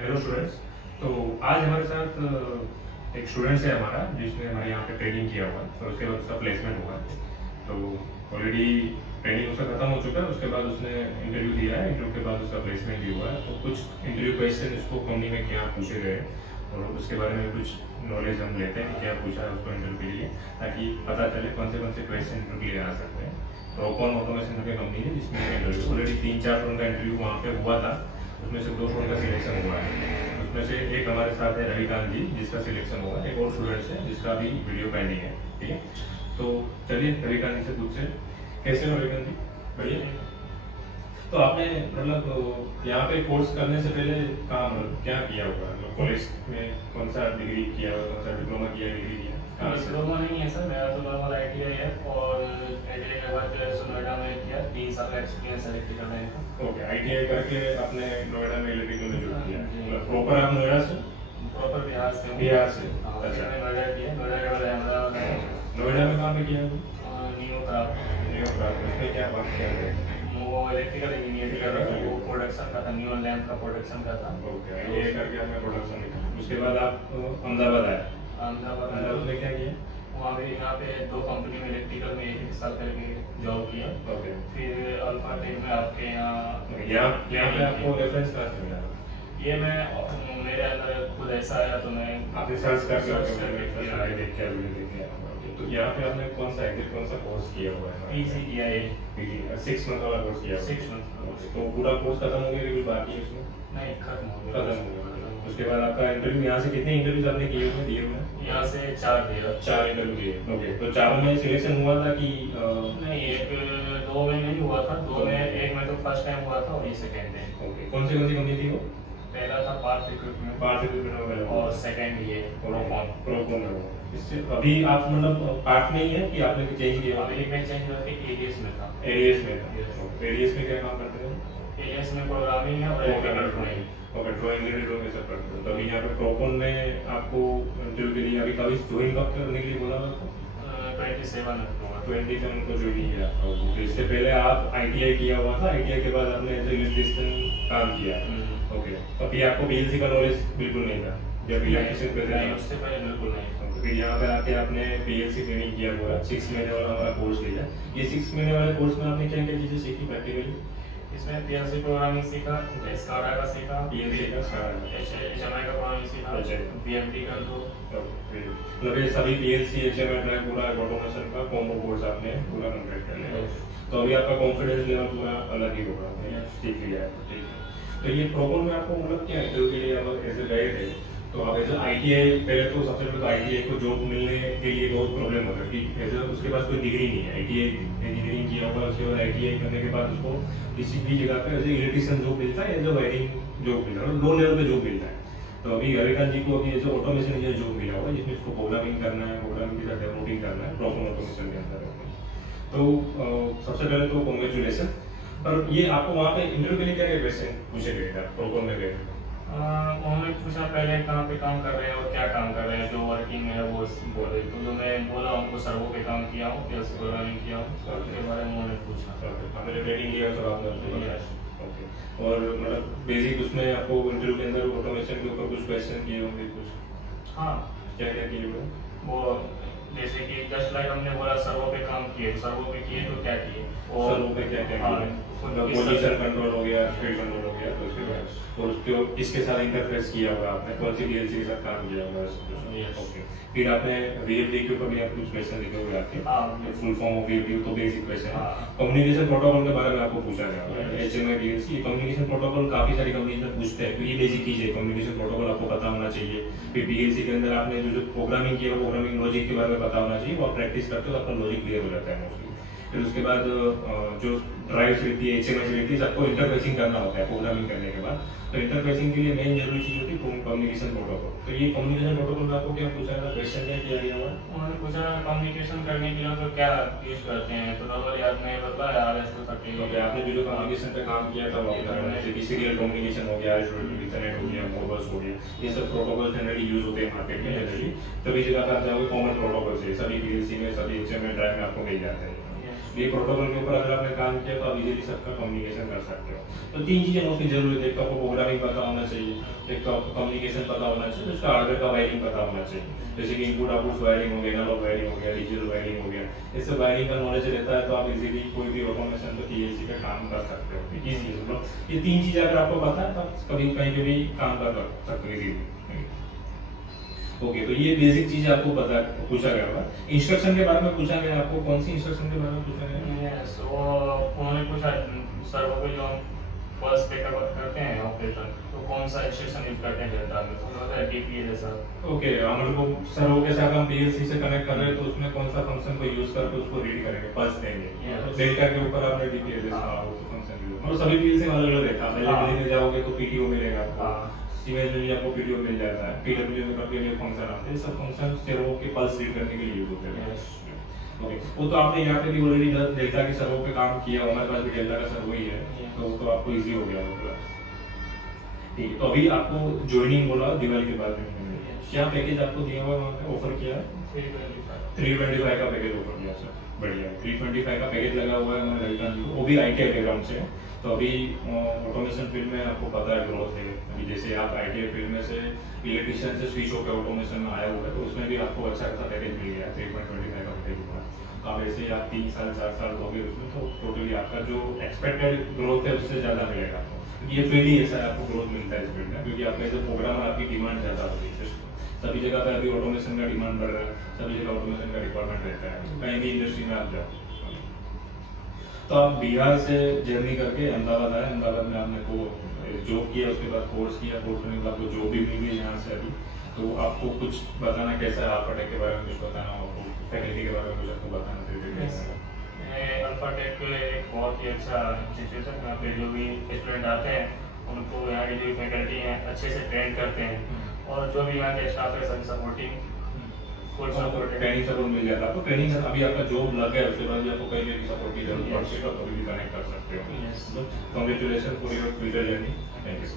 Hello students. तो आज हमारे साथ एक स्टूडेंट्स है हमारा जिसने हमारे यहाँ पे ट्रेनिंग किया हुआ है, तो उसके बाद उसका प्लेसमेंट हुआ है। तो ऑलरेडी ट्रेनिंग उसका खत्म हो चुका है, उसके बाद उसने इंटरव्यू दिया है, इंटरव्यू के बाद उसका प्लेसमेंट भी हुआ है। तो कुछ इंटरव्यू क्वेश्चन उसको कंपनी में क्या पूछे गए और उसके बारे में कुछ नॉलेज हम लेते हैं कि क्या पूछा है उसको इंटरव्यू के लिए, ताकि पता चले कौन से क्वेश्चन इंटरव्यू के लिए आ सकते हैं। प्रोकॉन ऑटोमेशन करके कंपनी है जिसमें इंटरव्यू ऑलरेडी 3-4 राउंड का इंटरव्यू वहाँ पे हुआ था, उसमें से 2 राउंड का सिलेक्शन हुआ है। उसमें से एक हमारे साथ है रविकांत जी जिसका सिलेक्शन हुआ है, एक और स्टूडेंट्स है जिसका अभी वीडियो पेंडिंग है। ठीक है, तो चलिए रविकांत जी से पूछते हैं, कैसे हो रविकांत जी? बढ़िया। तो आपने मतलब यहाँ पे कोर्स करने से पहले कहाँ मतलब क्या किया हुआ है? मतलब कॉलेज में कौन सा डिग्री किया हुआ, कौन सा डिप्लोमा किया, डिग्री किया? कहाँ से? डिप्लोमा नहीं है सर, मेरा तो नॉर्मल ITI है और ITI के बाद जो है सो नोएडा में किया, 3 साल का एक्सपीरियंस इलेक्ट्रिकल लाइन का। ओके, ITI करके आपने नोएडा में इलेक्ट्रिकल में ज्वाइन किया? जी। मतलब प्रॉपर आप नोएडा से? प्रॉपर बिहार से हूँ। बिहार से? हाँ, अच्छा। मैंने नोएडा किया, नोएडा के बाद अहमदाबाद में नोएडा में कहाँ पे किया? New craft. उसमें क्या बात किया है? वो इलेक्ट्रिकल इंजीनियरिंग कर रहा था, वो प्रोडक्शन का था, न्यू लैम्प का प्रोडक्शन का था। ओके, ये करके आपने प्रोडक्शन लिखा, उसके बाद आप अहमदाबाद आए। अहमदाबाद अहमदाबाद में क्या किया? वहाँ भी यहाँ पे 2 कंपनी में इलेक्ट्रिकल में 1 साल करके जॉब किया। ओके, फिर अल्फा टेक में आपके यहाँ यहाँ पे आपको रेफरेंस कहाँ से मिला? ये मैं मेरे अंदर खुद ऐसा आया तो मैं आपने सर्च करके सर्च आपको करके देख किया। देख के वीडियो देख के आया। ओके, तो यहाँ पे आपने कौन सा एग्जिट कौन सा कोर्स किया हुआ है? पीजी किया है। पीजी 6 मंथ वाला कोर्स किया हुआ है? 6 मंथ। तो पूरा कोर्स खत्म हो गया कि बाकी है उसमें? नहीं, खत्म हो गया। खत्म हो गया। उसके बाद आपका इंटरव्यू यहाँ से कितने इंटरव्यूज आपने किए हुए दिए हुए हैं? यहाँ से 4 दिया। 4 इंटरव्यू दिए। ओके, तो 4 में सिलेक्शन हुआ था कि नहीं, एक 2 में नहीं हुआ था, 2 में एक में तो फर्स्ट टाइम हुआ था और ये सेकेंड टाइम। ओके, कौन सी कंपनी थी वो? पहला था पार्थ इक्विपमेंट पार्ट इक्विपमेंट वगैरह और सेकेंड ये प्रोकॉन। प्रोकॉन में हो। इससे अभी आप मतलब पार्ट में ही है कि आपने चेंज किया? अभी मैं चेंज करके ADS में था। एरियस में था। Yes. एरियस में क्या काम करते हैं? ADS में प्रोग्रामिंग है और electrical drawing. Okay, drawing reading ये सब करते हो। तो अभी यहाँ पे प्रोकॉन में आपको इंटरव्यू के लिए अभी कभी ज्वाइन कब करने के लिए बोला था? 27 अक्टूबर। 27 को ज्वाइन किया। तो इससे पहले आप ITI किया हुआ था, ITI के बाद आपने एज इलेक्ट्रिशियन काम किया। ओके, तो अभी आपको PLC का नॉलेज बिल्कुल नहीं था जब इलेक्ट्रिशियन पे नहीं, थे? उससे पहले बिल्कुल नहीं। तो फिर यहाँ पे आके आपने PLC ट्रेनिंग किया हुआ है, 6 महीने वाला हमारा कोर्स लिया। ये 6 महीने वाले कोर्स में आपने क्या क्या चीज़ें सीखी प्रैक्टिकली? इसमें PLC प्रोग्रामिंग सीखा, SCADA का सीखा, PLC का SCADA, HMI का प्रोग्रामिंग सीखा, अच्छा। VFD control. मतलब ये सभी PLC HMI ड्राइव पूरा ऑटोमेशन का कॉम्बो कोर्स आपने पूरा कंप्लीट कर लिया। तो अभी आपका कॉन्फिडेंस लेवल पूरा अलग ही होगा, आपने सीख लिया है। ठीक है, तो ये प्रोग्राम में आपको मतलब क्या इंटरव्यू के लिए आप ऐसे गए थे, तो आप एज ITI पहले तो सबसे पहले तो ITI को जॉब मिलने के लिए बहुत प्रॉब्लम होता है कि एज उसके पास कोई डिग्री नहीं है, ITI इंजीनियरिंग किया हुआ, उसके बाद ITI करने के बाद उसको किसी भी जगह पे एज इलेक्ट्रिशियन जॉब मिलता है, एज वायरिंग जॉब मिलता है, लो लेवल पे जॉब मिलता है। तो अभी रविकांत जी को अभी जैसे ऑटोमेशन इंजीनियर जॉब मिला हुआ है जिसमें उसको प्रोग्रामिंग करना है, प्रोग्रामिंग के साथ डेवलपिंग करना है प्रॉपर ऑटोमेशन के अंदर। तो सबसे पहले तो कॉन्ग्रेचुलेसन। पर ये आपको वहाँ पे इंटरव्यू के लिए क्या क्या क्वेश्चन पूछे गए थे प्रोग्राम में गए? उन्होंने पूछा पहले कहाँ पे काम कर रहे हैं और क्या काम कर रहे हैं, जो वर्किंग में है वो बोले। तो जो मैं बोला उनको सर्वो पे काम किया हूँ, PLC प्रोग्रामिंग किया हूँ, तो उसके बारे में उन्होंने पूछा। आपने ट्रेनिंग किया सब आपने? Yes. ओके, और मतलब बेसिक उसमें आपको इंटरव्यू के अंदर ऑटोमेशन के ऊपर कुछ क्वेश्चन किए होंगे कुछ? हाँ, क्या क्या किए हुए? वो जैसे कि जस्ट लाइक हमने बोला सर्वो पे काम किए, सर्वो पे किए तो क्या किए सर्वो पे क्या क्या हाँ, किए? मतलब पोजीशन कंट्रोल हो गया, स्पीड कंट्रोल हो गया, तो उसके बाद और उसके किसके साथ इंटरफेस किया होगा आपने, कौन सी PLC के साथ काम किया होगा? Yes. ओके, फिर आपने VFD के ऊपर भी आप कुछ क्वेश्चन लिखे हुए आपके? हाँ, फुल फॉर्म ऑफ VFD तो बेसिक क्वेश्चन है। हाँ। कम्युनिकेशन प्रोटोकॉल के बारे में आपको पूछा गया होगा, Yes. HMI PLC। ये कम्युनिकेशन प्रोटोकॉल काफी सारी कंपनीज में पूछते हैं, तो ये बेसिक चीज है, कम्युनिकेशन प्रोटोकॉल आपको पता होना चाहिए। फिर PLC के अंदर आपने जो प्रोग्रामिंग किया है, प्रोग्रामिंग लॉजिक के बारे में पता होना चाहिए, और प्रैक्टिस करते हो आपका लॉजिक क्लियर हो जाता है मोस्टली। फिर उसके बाद जो ड्राइव्स रहती है, HMI रहती है, सबको इंटरफेसिंग करना होता है प्रोग्रामिंग करने के बाद। तो इंटरफेसिंग के लिए मेन जरूरी चीज होती है कम्युनिकेशन प्रोटोकॉल। तो ये कम्युनिकेशन प्रोटोकॉल में आपको क्या पूछा था, क्वेश्चन क्या किया गया हुआ? उन्होंने पूछा कम्युनिकेशन करने के लिए तो क्या यूज करते हैं, तो नॉर्मली आपने बताया RS-230। ओके, आपने जो कम्युनिकेशन पे काम किया था वो आपका सीरियल कम्युनिकेशन हो गया, इंटरनेट हो गया, मोबाइल्स हो गया, ये सब प्रोटोकॉल जनरली यूज होते हैं मार्केट में जनरली। सभी जगह पर आप जाओगे कॉमन प्रोटोकॉल से, सभी PLC में, सभी HMI ड्राइव में आपको मिल जाते हैं। ये प्रोटोकॉल के ऊपर अगर आपने काम किया तो आप इजीली सबका कम्युनिकेशन कर सकते हो। तो 3 चीजें मोस्टली जरूरी है, एक तो आपको प्रोग्रामिंग पता होना होना चाहिए, एक तो आपको कम्युनिकेशन पता होना चाहिए, तो उसका हार्डवेयर का वायरिंग पता होना चाहिए। जैसे कि इनपुट आउटपुट वायरिंग हो गया, एनालॉग वायरिंग हो गया, डिजिटल वायरिंग हो गया, इससे वायरिंग का नॉलेज रहता है तो आप इजीली कोई भी ऑटोमेशन तो पीएलसी का काम कर सकते हो इजीली। मतलब ये 3 चीज़ अगर आपको पता है तो आप कभी कहीं पे भी काम कर सकते हो इजीली। ओके, तो ये बेसिक चीज आपको पता पूछा गया होगा। इंस्ट्रक्शन के बारे में पूछा गया आपको, कौन सी इंस्ट्रक्शन के बारे में पूछा गया? यस, वो उन्होंने पूछा सर्वो पे जो हम पल्स पे करते हैं ऑपरेटर, तो कौन सा इंस्ट्रक्शन यूज करते हैं डेल्टा में, तो उन्होंने डीपीए जैसा। ओके, हमारे को सर्वो के साथ हम पीएलसी से कनेक्ट कर रहे हैं तो उसमें कौन सा फंक्शन को यूज करके उसको रीड करेंगे, पल्स देंगे। Yes. डेल्टा के ऊपर आपने डीपीएस फंक्शन यूज, मतलब सभी पीएलसी में अलग अलग रहता है। हाँ। पहले में जाओगे तो पीटीओ मिलेगा आपको, हाँ। सीमेंस में भी आपको पीटीओ मिल जाता है, पीडब्ल्यू में करके लिए फंक्शन आते हैं, सब फंक्शन सर्वो के पल्स रीड करने के लिए यूज होते हैं। Yes. ओके, वो तो आपने यहाँ पे भी ऑलरेडी डेल्टा के सर्वो पे काम किया, हमारे पास भी डेल्टा का सर्वो ही है, तो आपको इजी हो गया होगा। ठीक है, तो अभी आपको ज्वाइनिंग बोला दिवाली के बाद में, क्या पैकेज आपको दिया हुआ वहाँ पे ऑफर किया है? 325 का पैकेज ऑफर किया सर, बढ़िया। 325 का पैकेज लगा हुआ है हमारे ललिता जी को, वो भी आईटीआई बैकग्राउंड से है। तो अभी ऑटोमेशन फील्ड में आपको पता है ग्रोथ है, अभी जैसे आप आईटीआई फील्ड में से इलेक्ट्रिशियन से स्विच होकर ऑटोमेशन में आया हुआ है, तो उसमें भी आपको अच्छा खासा पैकेज मिल गया 3.25 का पैकेज हुआ। तो आप ऐसे ही आप 3 साल 4 साल दोगे उसमें, तो टोटली आपका जो एक्सपेक्टेड ग्रोथ है उससे ज़्यादा मिलेगा आपको। ये फील्ड ही ऐसा है, आपको ग्रोथ मिलता है इस फील्ड में, क्योंकि आपका जो प्रोग्रामर आपकी डिमांड ज़्यादा होती है। सभी जगह पे अभी ऑटोमेशन का डिमांड बढ़ रहा है, सभी जगह ऑटोमेशन का रिक्वायरमेंट रहता है, कहीं भी इंडस्ट्री में आप जाओ। तो आप बिहार से जर्नी करके अहमदाबाद आए, अहमदाबाद में आपने को जॉब किया, उसके बाद कोर्स किया, कोर्स करने के बाद आपको जॉब भी मिल गई यहाँ से अभी। तो आपको कुछ बताना कैसा है अल्फाटेक के बारे में, कुछ बताना हो आपको, फैकल्टी के बारे में कुछ आपको बताना चाहिए? अल्फाटेक एक बहुत ही अच्छा इंस्टीट्यूट है, यहाँ पे जो भी स्टूडेंट आते हैं उनको यहाँ की जो फैकल्टी हैं अच्छे से ट्रेन करते हैं, और जो भी यहाँ के स्टाफ है सभी सपोर्टिंग फुल सपोर्ट है। ट्रेनिंग सपोर्ट मिल जाता है आपको, ट्रेनिंग अभी आपका जॉब लग गया उसके बाद भी आपको कहीं भी सपोर्ट की जरूरत पड़ती है तो कभी भी कनेक्ट कर सकते हो। Yes. Congratulation for your future journey, thank you.